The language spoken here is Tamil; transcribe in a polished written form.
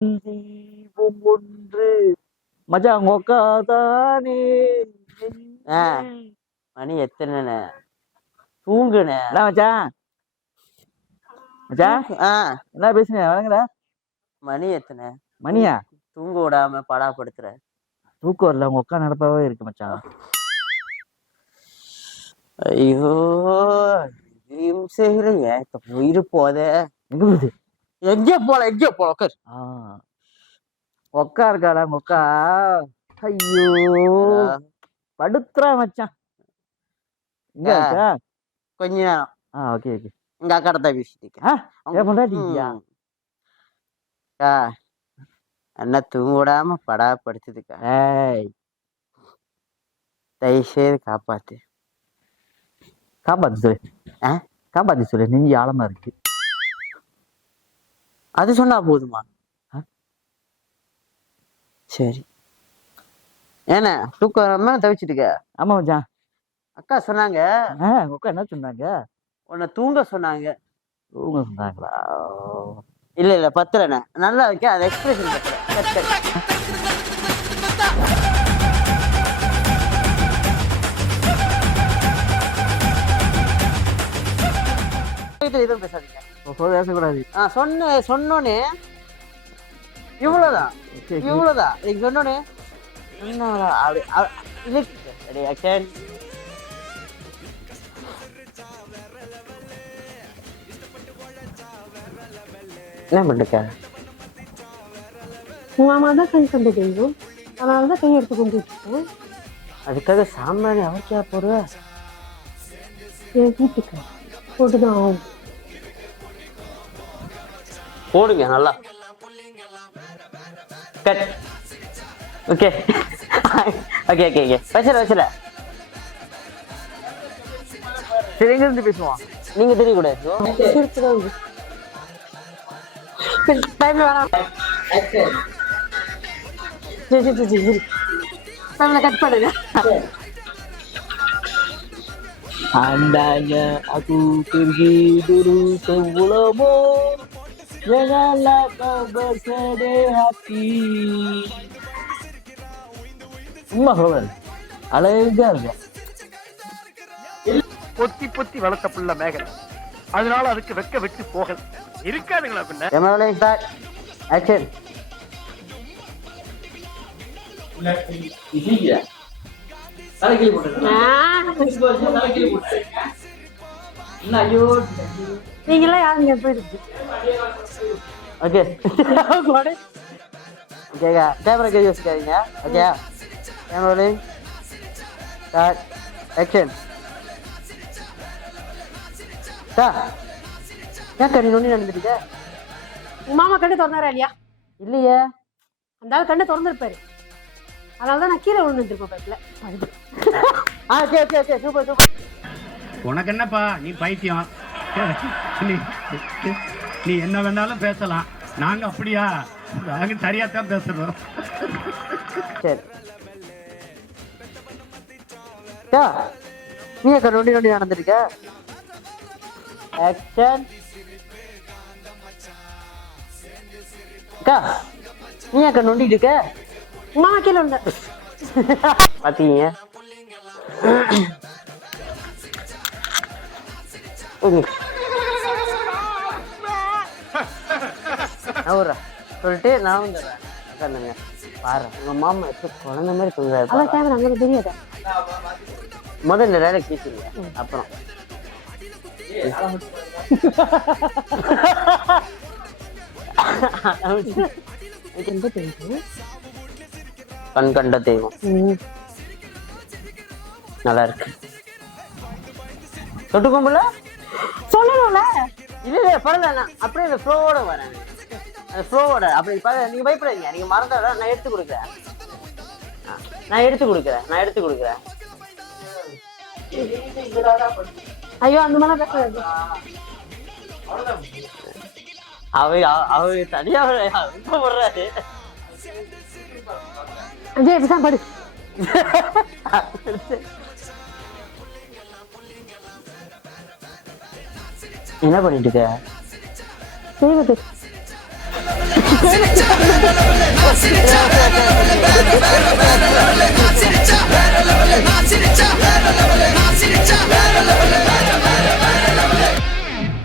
தீபம் ஒன்று மச்சான் உக்காதானே. மணி எத்தனை தூங்குனே மச்சான் மச்சான் என்ன பேசுனேன் வணங்குற. மணி எத்தனை மணியா தூங்க விடாம படாப்படுத்துற. தூக்கம் வரல உங்க உட்கா நடப்பாவே இருக்கு மச்சான். ஐயோ செய்யறீங்க உயிர் போத. எங்க போகுது? எங்கேயோ போல உட்கார். உக்கா இருக்காடா உக்கா. ஐயோ படுத்துறா மச்சான். இங்க இருக்கா கொஞ்ச நேரம். Okay okay. இங்க அக்காடத்தான் பேசிட்டு அண்ணா தூங்க விடாம படாப்படுத்துதுக்கா. தயவுசெய்து காப்பாத்து சொல்லு. காப்பாத்தி சொல்லு. நெஞ்சு ஆழமா இருக்கு. அது சொன்னா போதுமா? சரி ஏன்னா தூக்கம் தவிச்சிட்டுக்க. ஆமா மச்சான். அக்கா சொன்னாங்க. அக்கா என்ன சொன்னாங்க? உன்னை தூங்க சொன்னாங்க. தூங்க சொன்னாங்களா? இல்ல பத்தலண்ணே நல்லா இருக்கேன். அது எக்ஸ்பிரஷன் எதுவும் பேசாதீங்க. பேசக்கூடாது. சொன்னோன்னே இவ்வளவுதான். நீங்க சொன்னோன்னே என்ன பண்ணுக்க? உங்க அம்மா தான் கை கொண்டு தெரியும். அதனாலதான் கை எடுத்து கொண்டு வச்சுருக்கேன். அதுக்காக சாம்பார் அவக்கியா போடுவ? என் வீட்டுக்கு போட்டுதான் ஆகும். போடுங்க நல்லா. Cut. Okay okay okay okay வச்சல. சரி எங்க இருந்து பேசுவோம்? நீங்க தெரியக்கூடாது. கட் பண்ணுங்க. Andanya aku pergi dulu sebelummu, janganlah kau bersedih hati. சும்மா சொல்றேன். அழகா இருக்கும். பொத்தி வளர்த்த புள்ள மேகல். அதனால அதுக்கு வெக்க வெட்டு போகல் இருக்காதுங்களா பின்ன. Camera start action. இதியா தலைக்கிளி போட்டுருங்க. நீங்களாம் யாருங்க போயிருக்கு? ஓகே ஓகேக்கா கேமரா கை யோசிக்காதீங்க. Okay camera start action. ஏன் கண்ணி நொண்டி நடந்துட்டீங்க? மாமா கண்ணு திறந்தாரா இல்லையா? இல்லையே. அந்த ஆள் கண்ணை திறந்துருப்பாரு. அதனாலதான் நான் கீழே விழுந்துருப்பேன் பைப்ல. சூப்பர். உனக்கு என்னப்பா நீ பைத்தியம். நீ என்ன வேணாலும் பேசலாம். நாங்க அப்படியா? நாங்க சரியாத்தான் பேசுறோம். சரி நீ அக்கா நொண்டி நடந்துருக்க. ஆக்ஷன். நீ அக்கா நொண்டிட்டு இருக்க. மாமா கீழே விழுந்த பாத்தீங்க. சொல்லிட்டு நான் வந்துடுறேன். உட்காந்துங்க பாரு உங்க மாமா எப்ப குழந்தை மாதிரி தூங்குறாரு. அதான் கேமரா அங்கே தெரியாதா? முதல்ல வேலைக்கு பேசிடுங்க அப்புறம். கண் கண்ட தெய்வம் நல்லா இருக்கு. தொட்டு கும்பல சொல்லணும்ல. இல்ல பரவாயில்ல அப்படியே அந்த ஃப்ளோவோட வரேன். அந்த ஃப்ளோவோட அப்படி நீங்க பயப்படாதீங்க. நீங்க மறந்துட நான் எடுத்து கொடுக்குறேன். ஐயோ அந்த மாதிரி பேசுறது. அவ தனியா விருப்பப்படுறாரு. அஜய் இப்படிதான் படு. என்ன பண்ணிட்டு இருக்க? செய்வது Okay, okay.